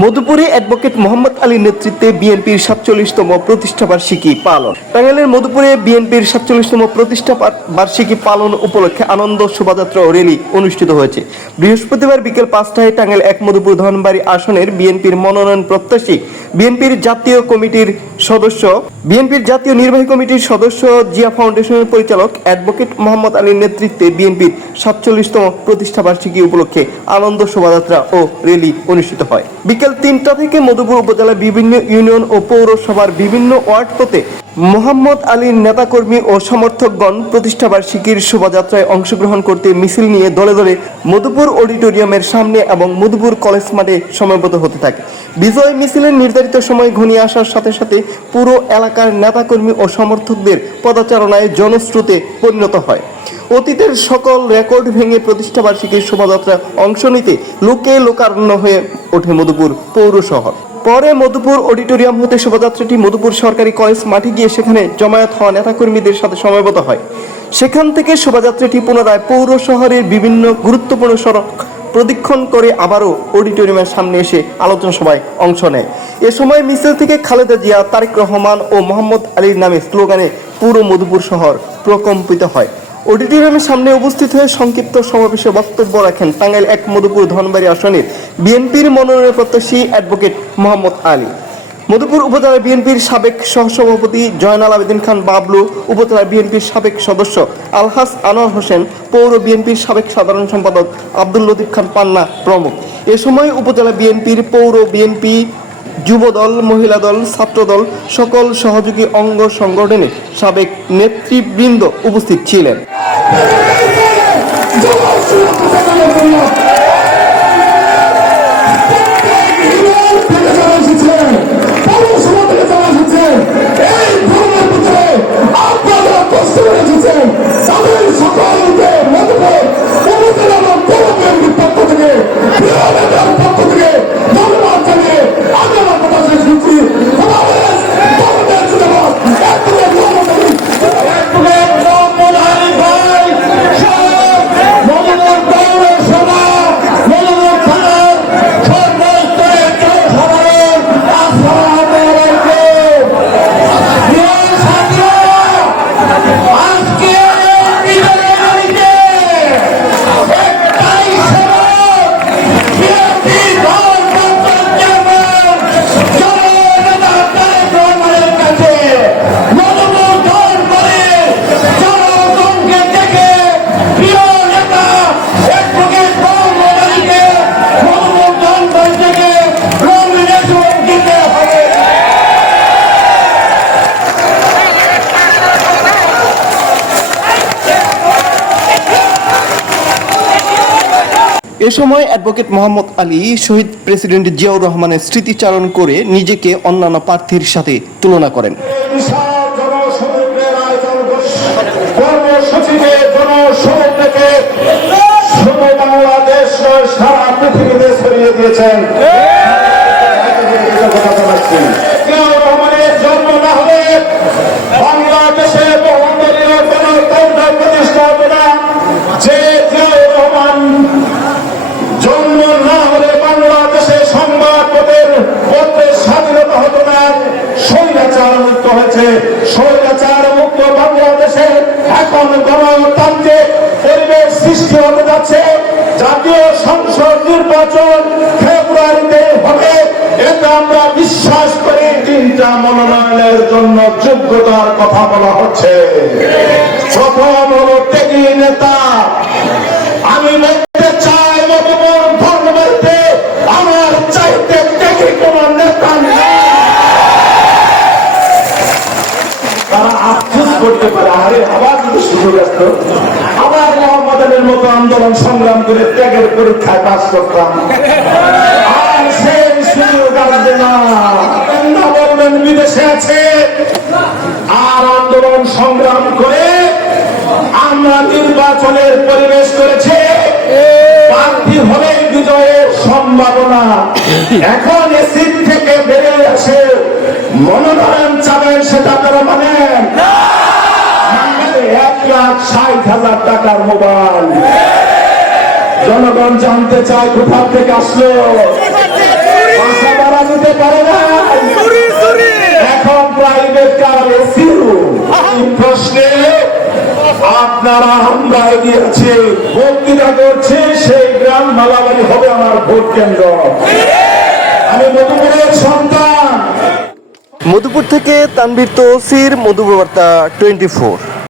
মধুপুরে advocate Mohammad আলীর নেতৃত্বে বিএনপির সাতচল্লিশতম প্রতিষ্ঠা বার্ষিকী পালন। টাঙ্গাইলের মধুপুরে বিএনপির সাতচল্লিশতম প্রতিষ্ঠা বার্ষিকী পালন উপলক্ষে আনন্দ শোভাযাত্রা ও র্যালি অনুষ্ঠিত হয়েছে। বৃহস্পতিবার বিকেল পাঁচটায় টাঙ্গাইল এক মধুপুর ধনবাড়ি আসনের বিএনপির মনোনয়ন প্রত্যাশী বিএনপির জাতীয় কমিটির সদস্য। বিএনপির জাতীয় নির্বাহী কমিটির সদস্য জিয়া ফাউন্ডেশনের পরিচালক অ্যাডভোকেট মোহাম্মদ আলীর নেতৃত্বে বিএনপির সাতচল্লিশতম প্রতিষ্ঠা বার্ষিকী উপলক্ষে আনন্দ শোভাযাত্রা ও র্যালি অনুষ্ঠিত হয়। বিকেল তিনটা থেকে মধুপুর উপজেলার বিভিন্ন ইউনিয়ন ও পৌরসভার বিভিন্ন ওয়ার্ড মোহাম্মদ আলীর নেতাকর্মী ও সমর্থকগণ প্রতিষ্ঠাবার্ষিকীর শোভাযাত্রায় অংশগ্রহণ করতে মিছিল নিয়ে দলে দলে মধুপুর অডিটোরিয়ামের সামনে এবং মধুপুর কলেজ মাঠে সমবেত হতে থাকে। বিজয় মিছিলের নির্ধারিত সময় ঘনিয়ে আসার সাথে সাথে পুরো এলাকার নেতাকর্মী ও সমর্থকদের পদাচারণায় জনস্রোতে পরিণত হয়। অতীতের সকল রেকর্ড ভেঙে প্রতিষ্ঠা বার্ষিকীর শোভাযাত্রা অংশ নিতে লোকে লোকারণ্য হয়ে ওঠে মধুপুর পৌর শহর। পরে মধুপুর অডিটোরিয়াম হতে শোভাযাত্রাটি মধুপুর সরকারি কলেজ মাঠে গিয়ে সেখানে জমায়েত হওয়া নেতাকর্মীদের সাথে সমবেত হয়। সেখান থেকে শোভাযাত্রাটি পুনরায় পৌর শহরের বিভিন্ন গুরুত্বপূর্ণ সড়ক প্রদক্ষিণ করে আবারও অডিটোরিয়ামের সামনে এসে আলোচনা সভায় অংশ নেয়। এ সময় মিছিল থেকে খালেদা জিয়া, তারেক রহমান ও মোহাম্মদ আলীর নামে স্লোগানে পুরো মধুপুর শহর প্রকম্পিত হয়। অডিটোরিয়ামের সামনে উপস্থিত হয়ে সংক্ষিপ্ত সমাবেশে বক্তব্য রাখেন টাঙ্গাইল এক মধুপুর ধনবাড়ি আসনের বিএনপির মনোনয়ন প্রত্যাশী অ্যাডভোকেট মোহাম্মদ আলী। মধুপুর উপজেলা বিএনপির সাবেক সহসভাপতি জয়নাল আবেদিন খান বাবলু উপজেলা বিএনপির সাবেক সদস্য আলহাস আনোয়ার হোসেন, পৌর বিএনপির সাবেক সাধারণ সম্পাদক আব্দুল লতিফ খান পান্না প্রমুখ। এ সময় উপজেলা বিএনপির পৌর বিএনপি, যুবদল মহিলা দল ছাত্রদল সকল সহযোগী অঙ্গ সংগঠনে সাবেক নেতৃবৃন্দ উপস্থিত ছিলেন। জবাব সুরক্ষা এ সময় অ্যাডভোকেট মোহাম্মদ আলী শহীদ প্রেসিডেন্ট জিয়াউর রহমানের স্মৃতিচারণ করে নিজেকে অন্যান্য প্রার্থীর সাথে তুলনা করেন। সারা পৃথিবীতে ছড়িয়ে দিয়েছেন জিয়াউর রহমানের জন্ম না হলে বাংলাদেশে বহুদলীয় গণতন্ত্র প্রতিষ্ঠা হবে না যে জিয়াউর রহমান জন্ম না হলে বাংলাদেশে সংবাদপত্রের পত্রের স্বাধীনতা হতো না স্বৈরাচার মুক্ত হয়েছে স্বৈরাচার মুক্ত বাংলাদেশে এখন গণতান্ত্রিক পরিবেশ সৃষ্টি হতে যাচ্ছে। জাতীয় সংসদ নির্বাচন ফেব্রুয়ারিতে হবে। এটা আমরা বিশ্বাস করি তিনটা মনোনয়নের জন্য যোগ্যতার কথা বলা হচ্ছে। প্রথম হলো নেতা। আমি সুযোগ আসতো মোহাম্মদ মতো আন্দোলন সংগ্রাম করে ত্যাগের পরীক্ষায় পাশ করতাম। আর সেই সুযোগ আমরা সম্ভাবনা। এখন মনোনয়ন চাবেন সেটা আপনারা মানেন। মানে এক লাখ ষাট হাজার টাকার মোবাইল। জনগণ জানতে চায় কোথা থেকে আসলো। মধুপুর থেকে তানবীর তহসির মধুপুর বার্তা টোয়েন্টি ফোর।